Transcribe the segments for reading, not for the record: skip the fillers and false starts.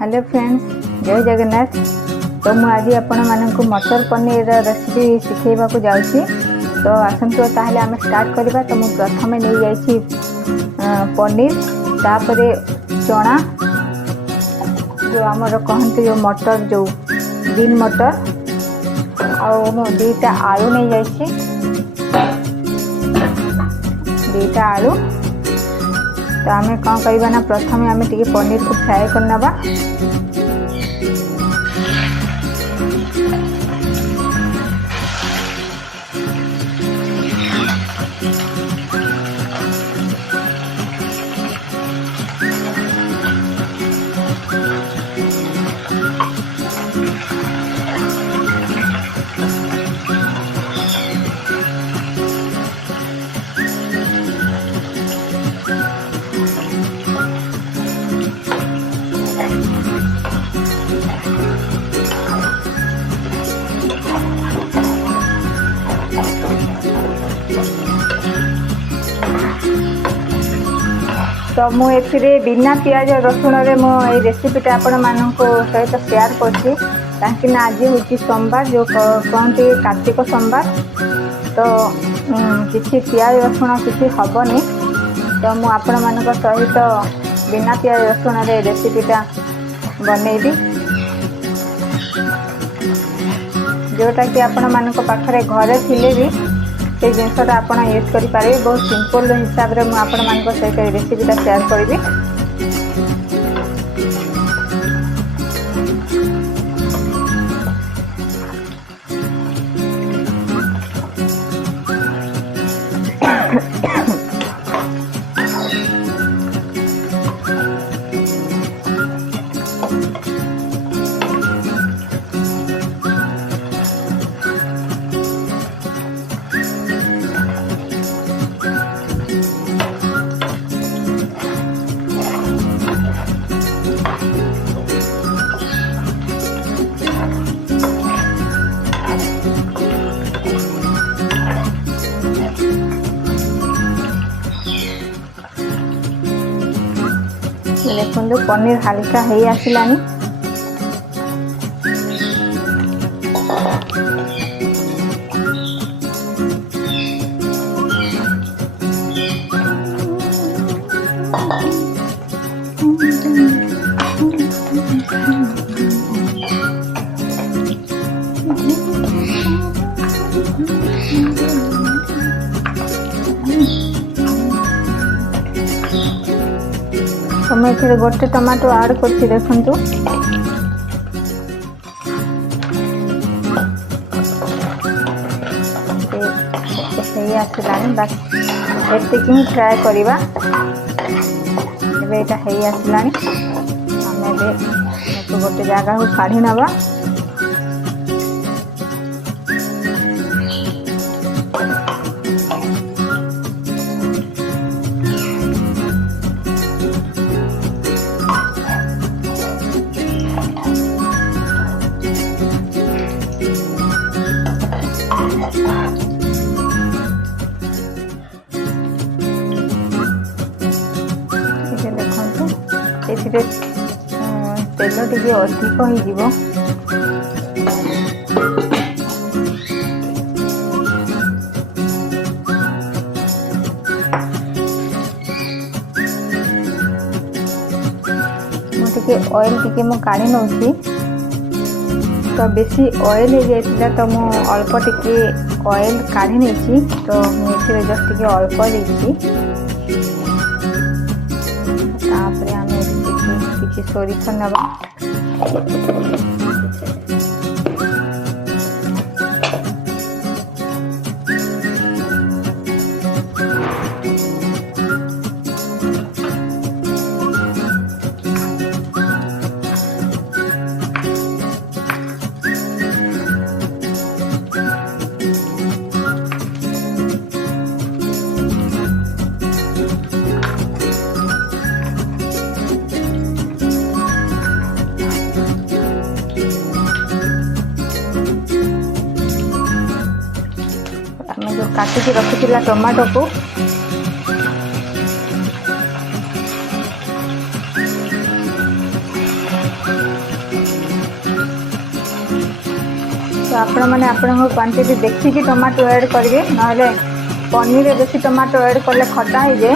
Hello friends, जय जगन्नाथ। तो मुझे आज आपण मानक मटर पनीर रेसिपी शिखेबा को जाउछी। तो आसंतु ताहले आम स्टार्ट करबा। तो मुझे प्रथम नहीं जाइछि पनीर, तापरे चना जो आमर कहते जो मटर जो ग्रीन मटर आउ मु दुईटा आलू नहीं जाइछि, दुईटा आलू। तो आम कौन करवा ना प्रथम आम टे पनीर को फ्राए करनवा। तो मुझे बिना पियाज रसुण रे मो रेसिपीटा आपण मानक सहित शेयर करछि, कहीं आज हूँ सोमवार जो कहते कार्तिक सोमवार। तो किसी पियाज रसुण किसी हेनी। तो मुझे आपण मान सहित बिना पियाज रसुण रे रेसिपीटा बनईबी, जोटा कि आपण मान पाखरे घरे थिले भी से जिनसटा आप यूज करेंगे। बहुत सिंपल हिसाब से मुझे मान सहित रेसिपीटा शेयर करी। देखो पनीर हल्का हो आसलानी। तो मैं फिर गोटे टमाटो ऐड करछि। देखंतु सही आसलानी, बस एतिक ही फ्राए करवा। एटा है आसलानी, आम गोटे जगह को काढ़ी नवा। तेल टे अधिक हो ऑयल टी मु काढ़ी नौची। तो बेसी ऑयल हो जाता तो मु अल्प टिके ऑयल काढ़ी नहीं। तो मुझे जस्ट टे अल्प देती। सोरिष नवा। जो काटिकी रखी टमाटो को तो आपण मैंने आपण क्वांटिटी देखिकी टमाटो ऐड करेंगे ना पनीर बेसी टमाटो ऐड कले खटा हो जाए।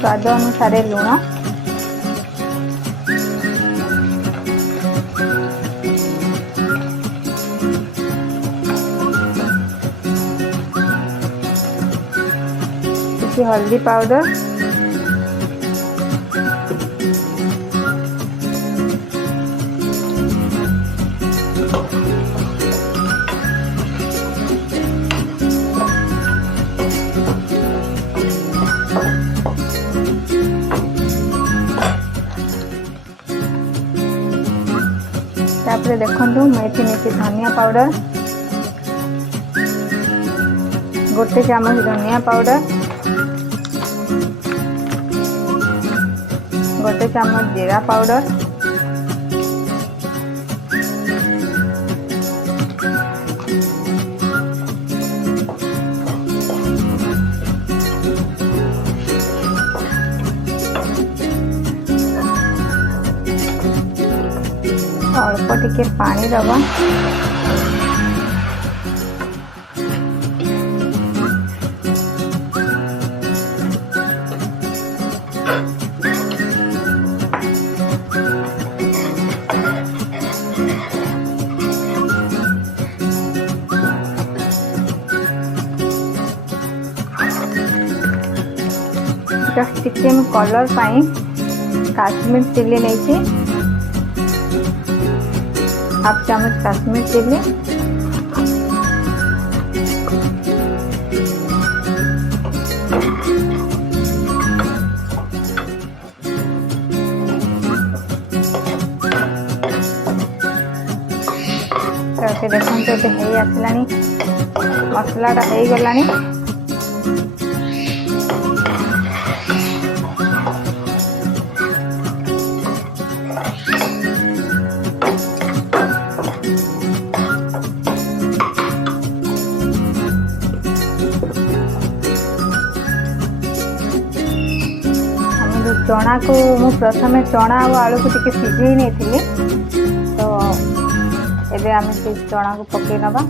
स्वाद अनुसार लुण, हल्दी पाउडर, तापर देखो मेथी मेथी धनिया पाउडर, गोटे चामच धनिया पाउडर, गोटे चामच जीरा पाउडर, अल्प टिके पानी दबा, जस्ट टिके कलर पाई काश्मीर चिली नहीं, हाफ चामच काश्मीर चिली, तो देखते है आसलानी मसलाटा हो गलानी। चना को मु प्रथम चना और आलू को टिके सिझे नहीं थी, तो एबे आम से चना को पकई नबा।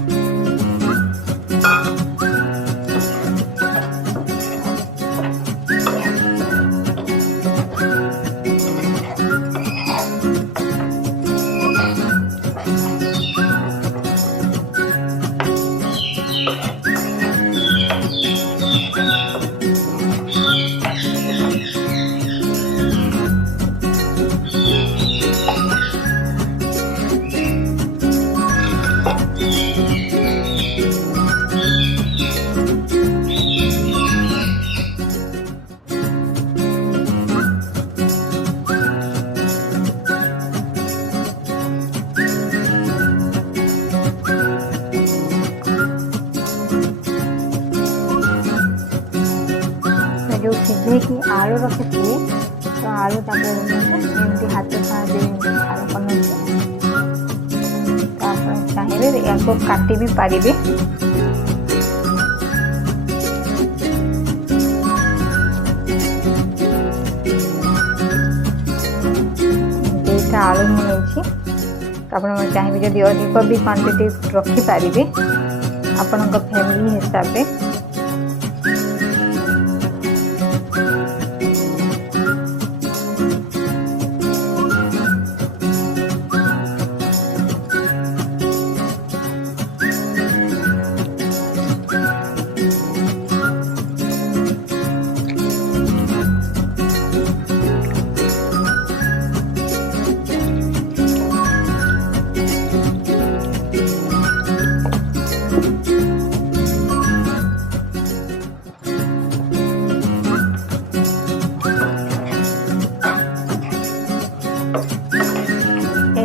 जो सीझे कि आलू रखी तो आलू एमती हाथ सारे बन चाहिए या काटी भी पारे। आलू मुझे आप चाहिए जब अधिक भी क्वांटिटी रखिपारे आपण फैमिली हिसाब से।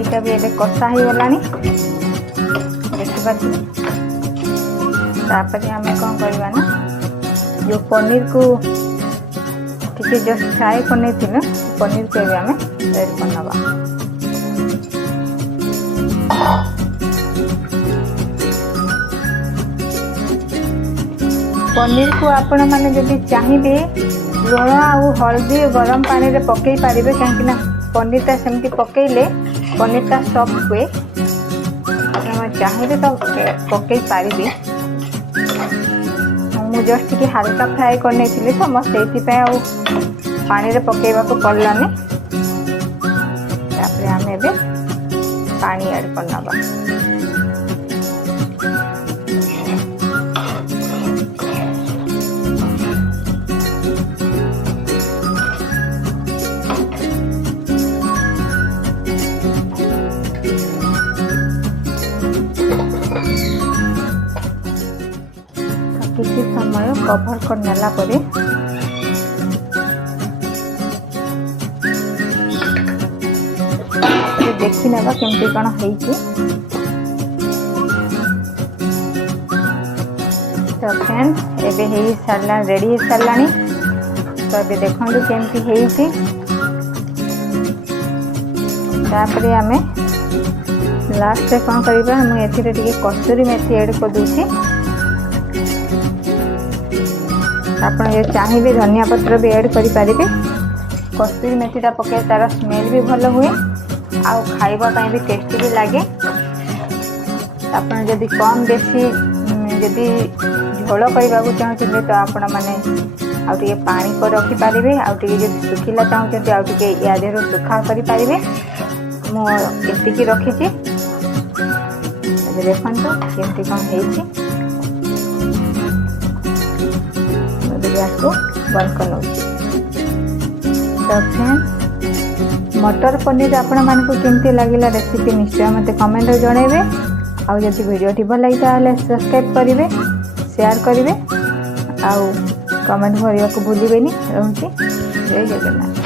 यहाँ भी ये कषा हो गलानी देखिए। तापर आम कौन करवा ना जो पनीर को टिके जस्ट फ्राए कर पनीर को आम ऐड करनवा। पनीर को आपण माने जदि चाहिए लुण आउ हल्दी गरम पानी रे पकई पारिबे, कहीं पनीरटा सेमती पकईले पनीरटा सॉफ्ट हुए। चाहिए तो पकई पारिबे। मु जस्ट कि हल्का फ्राए करने तो मुझे पानी रे पकेवा को पड़लानी। तापर आम ए पानी ऐड करनवा। किसी समय कवर कर नेला परे देखी नेबा केमती कण हेइची। तो फ्रेंड्स एबे हेई सारला रेडी हे सारलानी। तो एबे देखंतु केमती हेइची। तापरे आमे लास्ट रे कौन करिबा, हम एथिरे टिके कस्तूरी मेथी ऐड कर दूची। आपण जे चाहिए धनिया पत्र भी ऐड करि पारिबे। कस्तूरी मेथीटा पके तार स्मेल भी भल हुए आउ खाइबा पई भी टेस्टी भी लागे। आपण जदि कम बेसी जदि झोल करबा को चाहते तो आपण माने आउ टिके पानी को रखि पारिबे। आउ टिके जदि सुखिला चाहते आउ टिके या देरो सुखा करि पारिबे। मो एतिकी रखिछि। देखंतु केमती कोन हेछि। गैस को बंद कर। तो फ्रेंड्स मटर पनीर आपण मानकु केमती लागिला रेसिपी निश्चय मते कमेंट रे जणाइबे। आउ जदि वीडियो टी भल लागिता हले सब्सक्राइब करिवे, शेयर करिवे आउ कमेंट भरिया को भूलिबेनी। रहूची जय जगन्नाथ।